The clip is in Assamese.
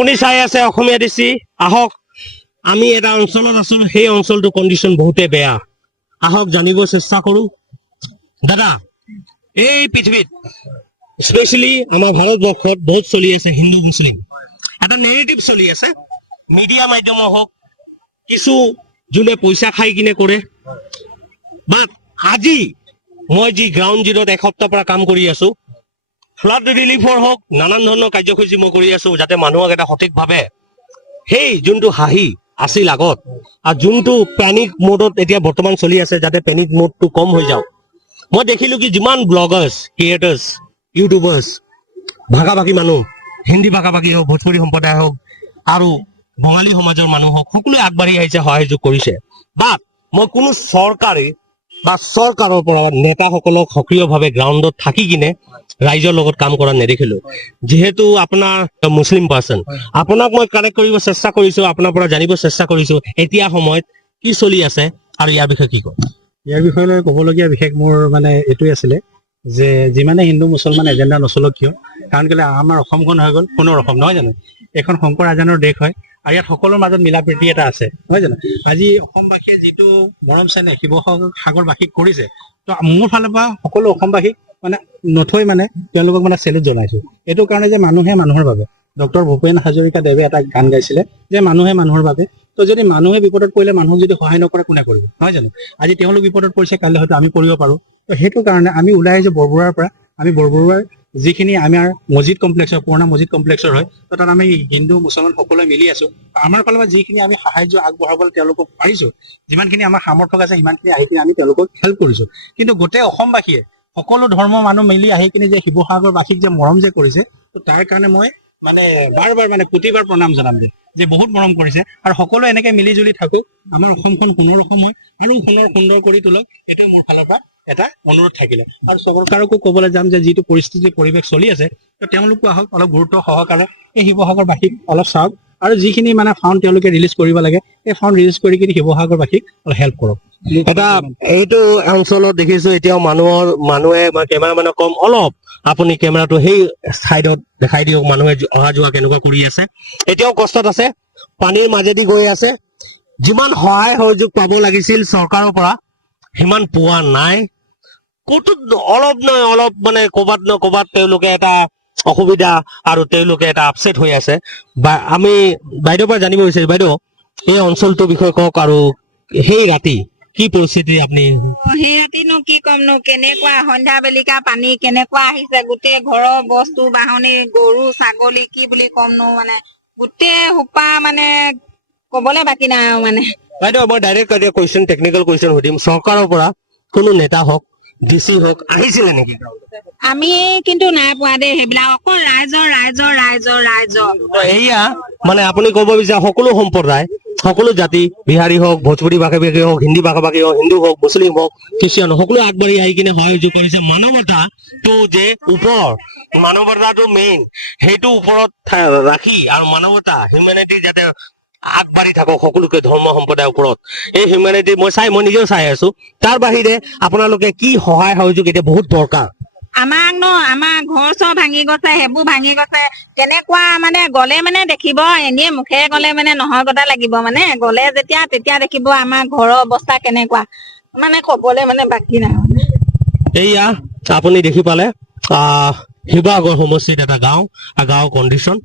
আপুনি চাই আছে অসমীয়া দিছি আহক আমি এটা অঞ্চলত আছো সেই অঞ্চলটো কন্ডিশন বহুতে বেয়া আহক জানিব চেষ্টা কৰো দাদা এই পৃথিৱীত স্পেশালি আমাৰ ভাৰতবৰ্ষত বহুত চলি আছে হিন্দু মুছলিম এটা নেৰেটিভ চলি আছে মিডিয়া মাধ্যমৰ হওক কিছু যোনে পইচা খাই কিনে কৰে বাট আজি মই যি গ্ৰাউণ্ড জিৰোত এসপ্তাহ পৰা কাম কৰি আছো ফ্লাড ৰিলিফৰ হওক নানান ধৰণৰ কাৰ্যসূচী মই কৰি আছো যাতে মানুহক এটা সঠিকভাৱে সেই যোনটো হাঁহি আছিল আগত আৰু যোনটো পেনিক মোডত এতিয়া বৰ্তমান চলি আছে যাতে পেনিক মোডটো কম হৈ যাওক মই দেখিলো কি যিমান ব্লগাৰ্ছ ক্ৰিয়েটাৰ্ছ ইউটিউবাৰ্ছ ভাগাভাগী মানুহ হিন্দী ভাগাভাগী হওক ভোজপুৰী সম্প্ৰদায় হওক আৰু বঙালী সমাজৰ মানুহ হওক সকলোৱে আগবাঢ়ি আহিছে সহায় কৰিছে বাট মই কোনো চৰকাৰে বা চৰকাৰৰ পৰা নেতাসকলক সক্ৰিয়ভাৱে গ্ৰাউণ্ডত থাকি কিনে ৰাইজৰ লগত কাম কৰা নেদেখিলো যেহেতু আপোনাৰ মুছলিম পাৰ্চন আপোনাক মই কানেক্ট কৰিব চেষ্টা কৰিছো আপোনাৰ পৰা জানিব চেষ্টা কৰিছো এতিয়া সময়ত কি চলি আছে আৰু ইয়াৰ বিষয়ে কি কয় ইয়াৰ বিষয়ে ক'বলগীয়া বিশেষ মোৰ মানে এইটোৱে আছিলে যে যিমানে হিন্দু মুছলমান এজেণ্ডা নচলক কিয় কাৰণ কেলে আমাৰ অসমখন হৈ গ'ল সোণৰ অসম নহয় জানো এখন শংকৰ আজানৰ দেশ হয় আৰু ইয়াত সকলোৰ মাজত মিলা প্ৰীতি এটা আছে নহয় জানো আজি অসমবাসীয়ে যিটো মৰম চেনেহ শিৱসাগৰবাসীক কৰিছে তো মোৰ ফালৰ পৰা সকলো অসমবাসীক মানে নথৈ মানে তেওঁলোকক মানে চেলুট জনাইছো এইটো কাৰণে যে মানুহে মানুহৰ বাবে ডক্টৰ ভূপেন হাজৰিকা দেৱে এটা গান গাইছিলে যে মানুহে মানুহৰ বাবে তো যদি মানুহে বিপদত পৰিলে মানুহক যদি সহায় নকৰে কোনে কৰিব নহয় জানো আজি তেওঁলোক বিপদত পৰিছে কাইলৈ হয়তো আমি কৰিব পাৰো তো সেইটো কাৰণে আমি ওলাই আহিছো বৰবৰুৱাৰ পৰা আমি বৰবৰুৱাৰ যিখিনি আমাৰ মছজিদ কমপ্লেক্সৰ পুৰণা মছজিদ কমপ্লেক্সৰ হয় তো তাত আমি হিন্দু মুছলমান সকলোৱে মিলি আছো আমাৰ ফালৰ পৰা যিখিনি আমি সাহায্য আগবঢ়াবলৈ তেওঁলোকক পাৰিছো যিমানখিনি আমাৰ সামৰ্থ্য আছে সিমানখিনি আহি কিনে আমি তেওঁলোকক হেল্প কৰিছো কিন্তু গোটেই অসমবাসীয়ে সকলো ধৰ্মৰ মানুহ মিলি আহি কিনে যে শিৱসাগৰবাসীক যে মৰম যে কৰিছে তো তাৰ কাৰণে মই মানে বাৰ বাৰ মানে প্ৰতিবাৰ প্ৰণাম জনাম যে বহুত মৰম কৰিছে আৰু সকলোৱে এনেকে মিলি জুলি থাকক আমাৰ অসমখন সোণৰ অসম হয় আৰু সুন্দৰ কৰি তোলক এইটোৱে মোৰ ফালৰ পৰা এটা অনুৰোধ থাকিলে আৰু চৰকাৰকো ক'বলৈ যাম যে যিটো পৰিস্থিতি পৰিৱেশ চলি আছে তো তেওঁলোকো আহক অলপ গুৰুত্ব সহকাৰে এই শিৱসাগৰবাসীক অলপ চাওক আৰু যিখিনি মানে ফাণ্ড তেওঁলোকে ৰিলিজ কৰিব লাগে এই ফাণ্ড ৰিলিজ কৰি কিনে শিৱসাগৰবাসীক অলপ হেল্প কৰক এটা এইটো অঞ্চলত দেখিছো এতিয়াও মানুহে কেমেৰামেনক কম অলপ আপুনি কেমেৰাটো সেই চাইডত দেখাই দিয়ক মানুহে অহা যোৱা কেনেকুৱা কৰি আছে এতিয়াও কষ্টত আছে পানীৰ মাজেদি গৈ আছে যিমান সহায় সহযোগ পাব লাগিছিল চৰকাৰৰ পৰা সিমান পোৱা নাই ক'তো অলপ নহয় অলপ মানে ক'ৰবাত নহয় ক'ৰবাত তেওঁলোকে এটা অসুবিধা আৰু তেওঁলোকে এটা আপছেট হৈ আছে বা আমি বাইদেউৰ পৰা জানিব বিচাৰিছো বাইদেউ এই অঞ্চলটোৰ বিষয়ে কওক আৰু সেই ৰাতি কি পৰিস্থিতি আপুনি সেই ৰাতিনো কি কমনো কেনেকুৱা সন্ধ্যা বেলিকা পানী কেনেকুৱা আহিছে গোটেই ঘৰৰ বস্তু বাহনি গৰু ছাগলী কি বুলি কমনো মানে গোটেই সোপা মানে কবলৈ বাকী নাই আৰু মানে বাইদেউ মই ডাইৰেক্ট কুৱেশ্যন টেকনিকেল কুৱেশ্যন সুধিম চৰকাৰৰ পৰা কোনো নেতা হওক ডিচি হওক আহিছিলে নেকি আমি কিন্তু নাই পোৱা দেই সেইবিলাক অকল ৰাইজৰ এয়া মানে আপুনি ক'ব বিচাৰে সকলো সম্প্ৰদায় সকলো জাতি বিহাৰী হওক ভোজপুৰী ভাষাভাষী হওক হিন্দী ভাষাভাষী হওক হিন্দু হওক মুছলিম হওক খ্ৰীষ্টিয়ান সকলো আগবাঢ়ি আহি কিনে সহযোগ কৰিছে মানৱতাটো যে ওপৰ মানৱতাটো মেইন সেইটো ওপৰত ৰাখি আৰু মানৱতা হিউমেনিটি যাতে আগবাঢ়ি থাকক সকলোকে ধৰ্ম সম্প্ৰদায়ৰ ওপৰত এই হিউমেনিটি মই নিজেও চাই আছো তাৰ বাহিৰে আপোনালোকে কি সহায় সহযোগ এতিয়া বহুত দৰকাৰ আমাক আমাৰ ঘৰ চৰ ভাঙি গৈছে সেইবোৰ ভাঙি গৈছে তেনেকুৱা মানে গলে মানে দেখিব এনেই মুখে গলে মানে নহয় গতা লাগিব মানে গলে তেতিয়া দেখিব আমাৰ ঘৰৰ অৱস্থা কেনেকুৱা মানে কবলে মানে বাকী নাই এয়া আপুনি দেখি পালে শিৱসাগৰ সমষ্টিত এটা গাঁও কণ্ডিশ্যন